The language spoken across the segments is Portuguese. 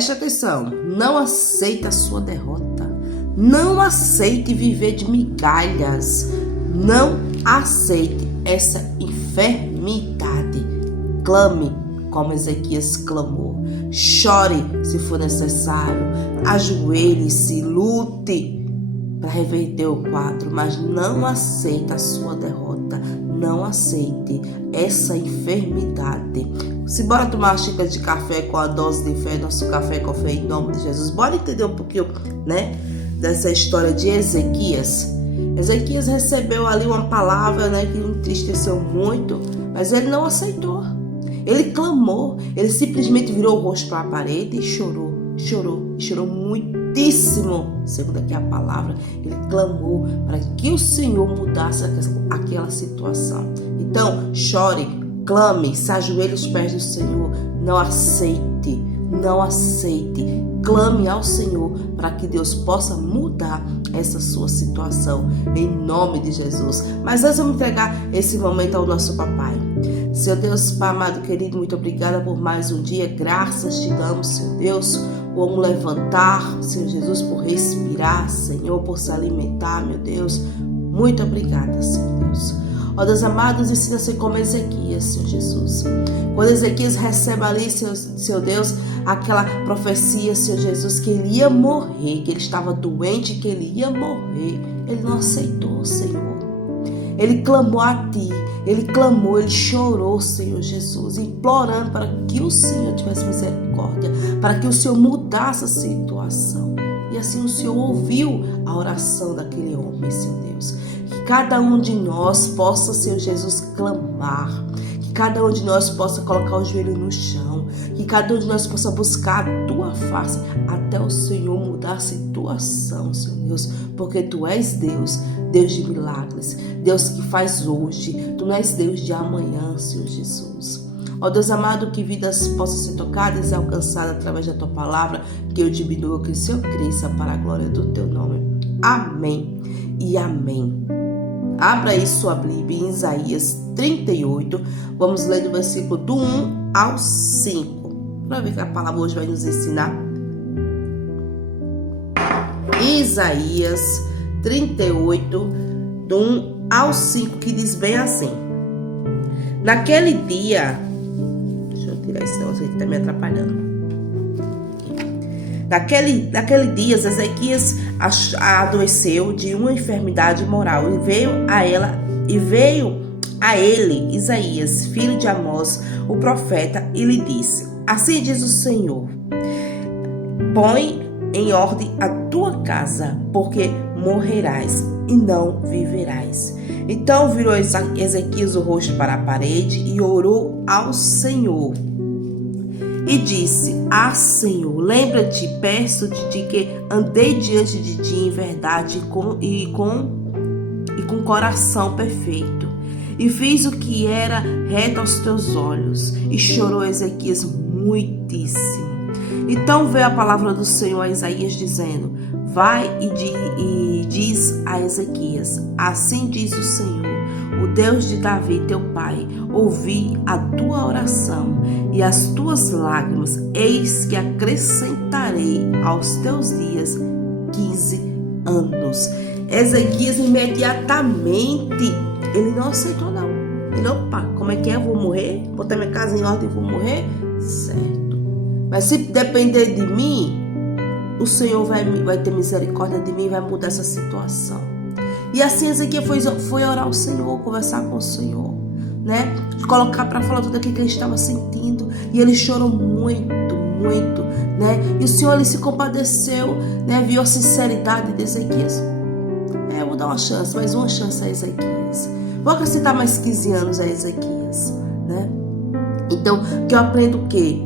Preste atenção, não aceite a sua derrota. Não aceite viver de migalhas. Não aceite essa enfermidade. Clame como Ezequias clamou. Chore se for necessário. Ajoelhe-se, lute para reverter o quadro, mas não aceite a sua derrota. Não aceite essa enfermidade. Se bora tomar uma xícara de café com a dose de fé, nosso café com fé em nome de Jesus. Bora entender um pouquinho, né, dessa história de Ezequias. Ezequias recebeu ali uma palavra, né, que o entristeceu muito, mas ele não aceitou. Ele clamou, ele simplesmente virou o rosto para a parede e chorou muitíssimo. Segundo aqui a palavra, ele clamou para que o Senhor mudasse aquela situação. Então, chore, clame, se ajoelhe aos pés do Senhor. Não aceite. Clame ao Senhor para que Deus possa mudar essa sua situação, em nome de Jesus. Mas antes vamos entregar esse momento ao nosso papai. Seu Deus, Pai amado, querido, muito obrigada por mais um dia. Graças te damos, Senhor Deus, por levantar, Senhor Jesus, por respirar, Senhor, por se alimentar, meu Deus. Muito obrigada, Senhor Deus. Ó Deus amado, ensina a ser como Ezequias, Senhor Jesus. Quando Ezequias recebe ali, Senhor Deus, aquela profecia, Senhor Jesus, que ele ia morrer, que ele estava doente, que ele ia morrer, ele não aceitou, Senhor. Ele clamou a Ti, ele chorou, Senhor Jesus, implorando para que o Senhor tivesse misericórdia, para que o Senhor mudasse a situação. E assim o Senhor ouviu a oração daquele homem, Senhor Deus. Que cada um de nós possa, Senhor Jesus, clamar. Que cada um de nós possa colocar o joelho no chão. Que cada um de nós possa buscar a Tua face até o Senhor mudar a situação, Senhor Deus. Porque Tu és Deus, Deus de milagres, Deus que faz hoje. Tu não és Deus de amanhã, Senhor Jesus. Ó Deus amado, que vidas possam ser tocadas e alcançadas através da Tua palavra, que eu diminua, que o Senhor cresça para a glória do Teu nome. Amém e amém. Abra aí sua Bíblia em Isaías 38, vamos ler do versículo do 1 ao 5, para ver que a palavra hoje vai nos ensinar. Isaías 38, do 1 ao 5, que diz bem assim: Naquele dia... Deixa eu tirar esse negócio que está me atrapalhando. Naquele dia, Ezequias adoeceu de uma enfermidade moral e veio a ele Isaías, filho de Amós, o profeta, e lhe disse: Assim diz o Senhor, põe em ordem a tua casa, porque morrerás e não viverás. Então virou Ezequias o rosto para a parede e orou ao Senhor. E disse: Senhor, lembra-te, peço-te que andei diante de ti em verdade e com coração perfeito, e fiz o que era reto aos teus olhos. E chorou Ezequias muitíssimo. Então veio a palavra do Senhor a Isaías, dizendo: Vai e diz a Ezequias: Assim diz o Senhor, o Deus de Davi, teu pai, ouvi a tua oração e as tuas lágrimas, eis que acrescentarei aos teus dias 15 anos. Ezequias imediatamente, ele não aceitou não. Ele, opa, como é que é? Eu vou morrer? Botar minha casa em ordem e vou morrer? Certo. Mas se depender de mim, o Senhor vai ter misericórdia de mim e vai mudar essa situação. E assim Ezequias foi orar ao Senhor, conversar com o Senhor, né? Colocar para falar tudo aquilo que ele estava sentindo. E ele chorou muito, né? E o Senhor, ele se compadeceu, né? Viu a sinceridade de Ezequias. Eu vou dar uma chance, mais uma chance a Ezequias. Vou acrescentar mais 15 anos a Ezequias, né? Então, que eu aprendo o quê?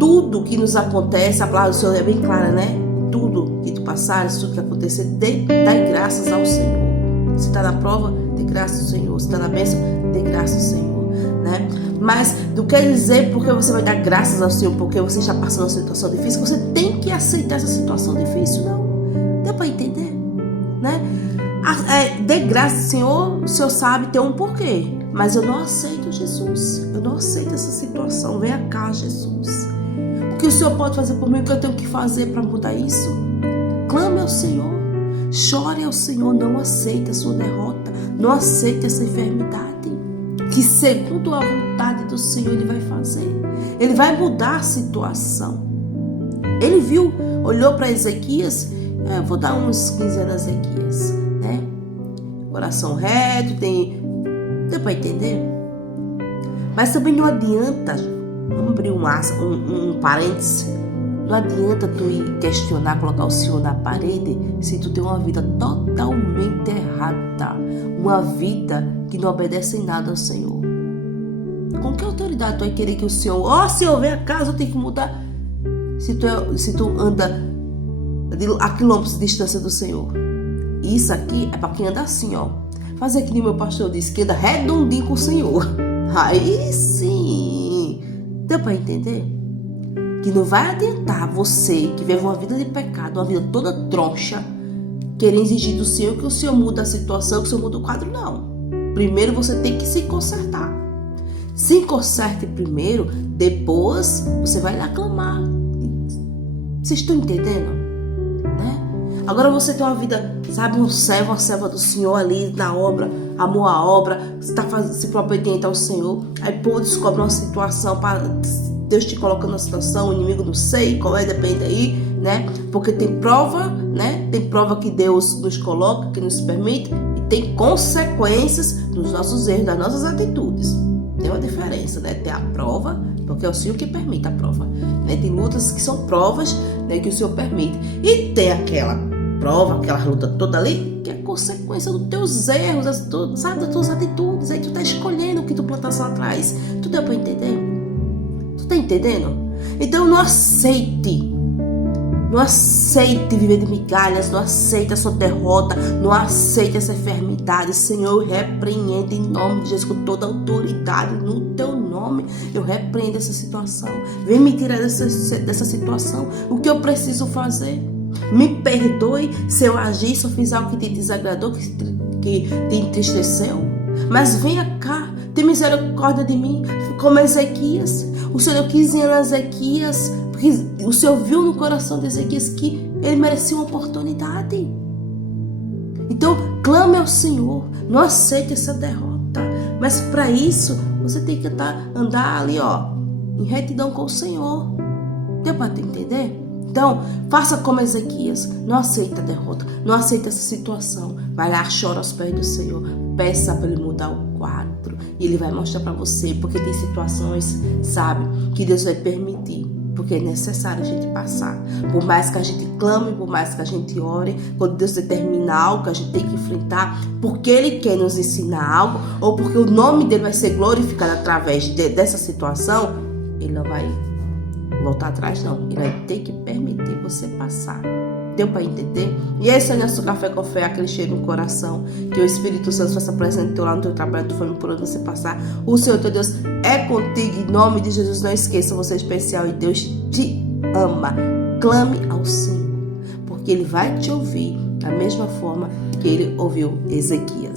Tudo que nos acontece, a palavra do Senhor é bem clara, né? Tudo que tu passares, tudo que acontecer, dai graças ao Senhor. Se está na prova, dê graças ao Senhor. Se está na bênção, dê graças ao Senhor, né? Mas não quer dizer porque você vai dar graças ao Senhor, porque você está passando uma situação difícil, você tem que aceitar essa situação difícil, não. Deu para entender, né? Dê graças ao Senhor, o Senhor sabe ter um porquê. Mas eu não aceito Jesus. Eu não aceito essa situação. Venha cá, Jesus. que o Senhor pode fazer por mim, o que eu tenho que fazer para mudar isso? Clame ao Senhor, chore ao Senhor, não aceite a sua derrota, não aceite essa enfermidade, que segundo a vontade do Senhor Ele vai fazer, Ele vai mudar a situação. Ele viu, olhou para Ezequias, vou dar uns 15 anos a Ezequias, né? Coração reto, deu para entender? Mas também não adianta, vamos abrir um parênteses, não adianta tu ir questionar, colocar o Senhor na parede, se tu tem uma vida totalmente errada, uma vida que não obedece em nada ao Senhor. Com que autoridade tu vai querer que o Senhor, Senhor, vem a casa, eu tenho que mudar? Se tu anda a quilômetros de distância do Senhor. Isso aqui é para quem anda assim, ó. Fazer que nem meu pastor disse, que anda redondinho com o Senhor. Aí sim. Deu para entender? Que não vai adiantar você que vive uma vida de pecado, uma vida toda troncha, querer exigir do Senhor que o Senhor muda a situação, que o Senhor muda o quadro, não. Primeiro você tem que se consertar. Se conserte primeiro, depois você vai lá clamar. Vocês estão entendendo? Né? Agora você tem uma vida, sabe, um servo, uma serva do Senhor ali na obra, amor à obra, está se propedente ao Senhor, aí pô, descobre uma situação, Deus te coloca numa situação, o inimigo não sei qual é, depende aí, né? Porque tem prova, né? Tem prova que Deus nos coloca, que nos permite, e tem consequências dos nossos erros, das nossas atitudes. Tem uma diferença, né? Tem a prova, porque é o Senhor que permite a prova, né? Tem lutas que são provas, né, que o Senhor permite. E tem aquela prova, aquela luta toda ali, que é consequência dos teus erros, sabe, das tuas atitudes. Aí tu tá escolhendo o que tu plantaste lá atrás. Tu deu pra entender? Tu tá entendendo? Então não aceite viver de migalhas, não aceite a sua derrota, não aceite essa enfermidade. Senhor, eu repreendo em nome de Jesus, com toda a autoridade, no teu nome, eu repreendo essa situação. Vem me tirar dessa situação. O que eu preciso fazer? Me perdoe se eu agir, se eu fiz algo que te desagradou, que te entristeceu. Mas venha cá, tem misericórdia de mim, como Ezequias. O Senhor quis em Ezequias, porque o Senhor viu no coração de Ezequias que ele merecia uma oportunidade. Então, clame ao Senhor, não aceite essa derrota. Mas para isso, você tem que andar ali, ó, em retidão com o Senhor. Deu para te entender? Então, faça como Ezequias, não aceita a derrota, não aceita essa situação. Vai lá, chora aos pés do Senhor, peça para Ele mudar o quadro. E Ele vai mostrar para você, porque tem situações, sabe, que Deus vai permitir. Porque é necessário a gente passar. Por mais que a gente clame, por mais que a gente ore, quando Deus determina algo que a gente tem que enfrentar, porque Ele quer nos ensinar algo, ou porque o nome dEle vai ser glorificado através dessa situação, Ele não vai voltar atrás, não. Ele vai ter que permitir você passar. Deu para entender? E esse é o nosso Café com Fé, aquele cheiro no coração, que o Espírito Santo faça presente teu lá no teu trabalho, na tua família, por onde você passar. O Senhor teu Deus é contigo, em nome de Jesus. Não esqueça, você é especial e Deus te ama. Clame ao Senhor, porque Ele vai te ouvir da mesma forma que Ele ouviu Ezequias.